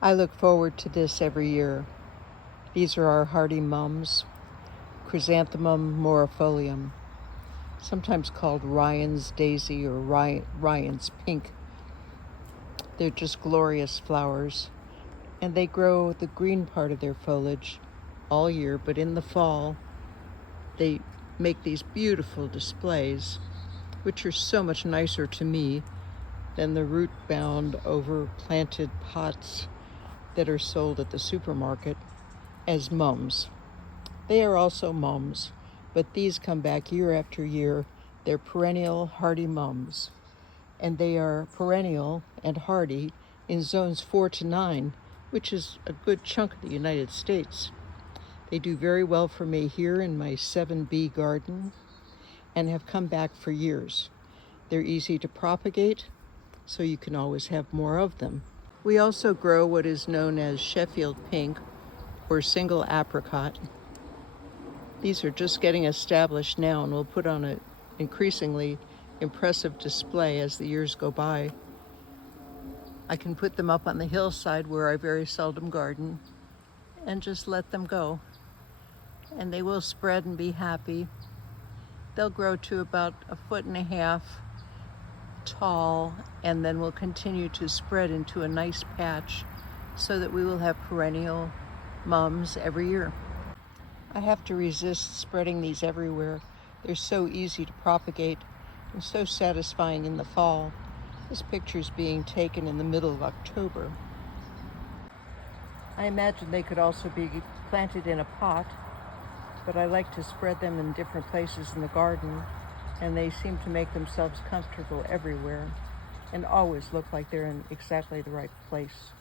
I look forward to this every year. These are our hardy mums, Chrysanthemum morifolium, sometimes called Ryan's daisy or Ryan's pink. They're just glorious flowers, and they grow the green part of their foliage all year, but in the fall, they make these beautiful displays, which are so much nicer to me than the root-bound, over-planted pots that are sold at the supermarket as mums. They are also mums, but these come back year after year. They're perennial, hardy mums, and they are perennial and hardy in zones 4 to 9, which is a good chunk of the United States. They do very well for me here in my 7B garden and have come back for years. They're easy to propagate, so you can always have more of them. We also grow what is known as Sheffield Pink or single apricot. These are just getting established now and will put on an increasingly impressive display as the years go by. I can put them up on the hillside where I very seldom garden and just let them go. And they will spread and be happy. They'll grow to about 1.5 feet tall, and then will continue to spread into a nice patch so that we will have perennial mums every year. I have to resist spreading these everywhere. They're so easy to propagate and so satisfying in the fall. This picture is being taken in the middle of October. I imagine they could also be planted in a pot, but I like to spread them in different places in the garden, and they seem to make themselves comfortable everywhere and always look like they're in exactly the right place.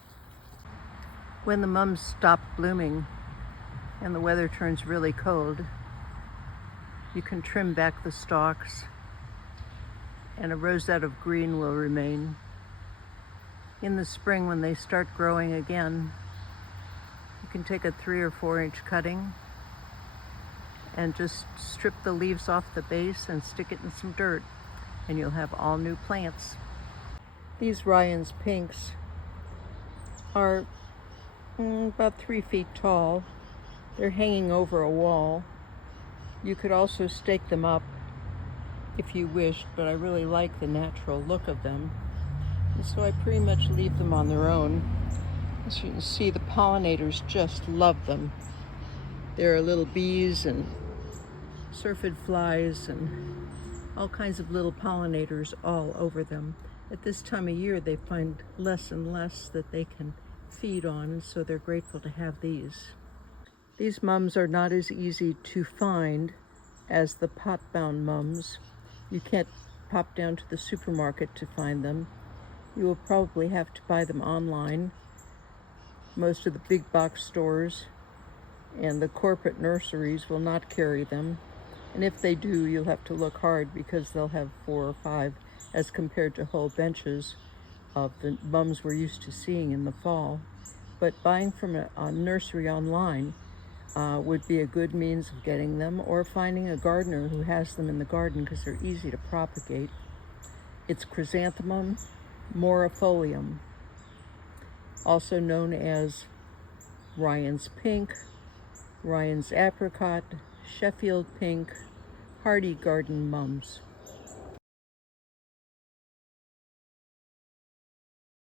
When the mums stop blooming and the weather turns really cold, you can trim back the stalks and a rosette of green will remain. In the spring, when they start growing again, you can take a 3 or 4 inch cutting and just strip the leaves off the base and stick it in some dirt, and you'll have all new plants. These Ryan's pinks are about 3 feet tall. They're hanging over a wall. You could also stake them up if you wished, but I really like the natural look of them. And so I pretty much leave them on their own. As you can see, the pollinators just love them. There are little bees and syrphid flies and all kinds of little pollinators all over them. At this time of year, they find less and less that they can feed on, and so they're grateful to have these. These mums are not as easy to find as the pot-bound mums. You can't pop down to the supermarket to find them. You will probably have to buy them online. Most of the big box stores and the corporate nurseries will not carry them. And if they do, you'll have to look hard because they'll have 4 or 5 as compared to whole benches of the mums we're used to seeing in the fall. But buying from a nursery online would be a good means of getting them, or finding a gardener who has them in the garden because they're easy to propagate. It's Chrysanthemum morifolium, also known as Ryan's Pink, Ryan's Apricot, Sheffield Pink, hardy garden mums.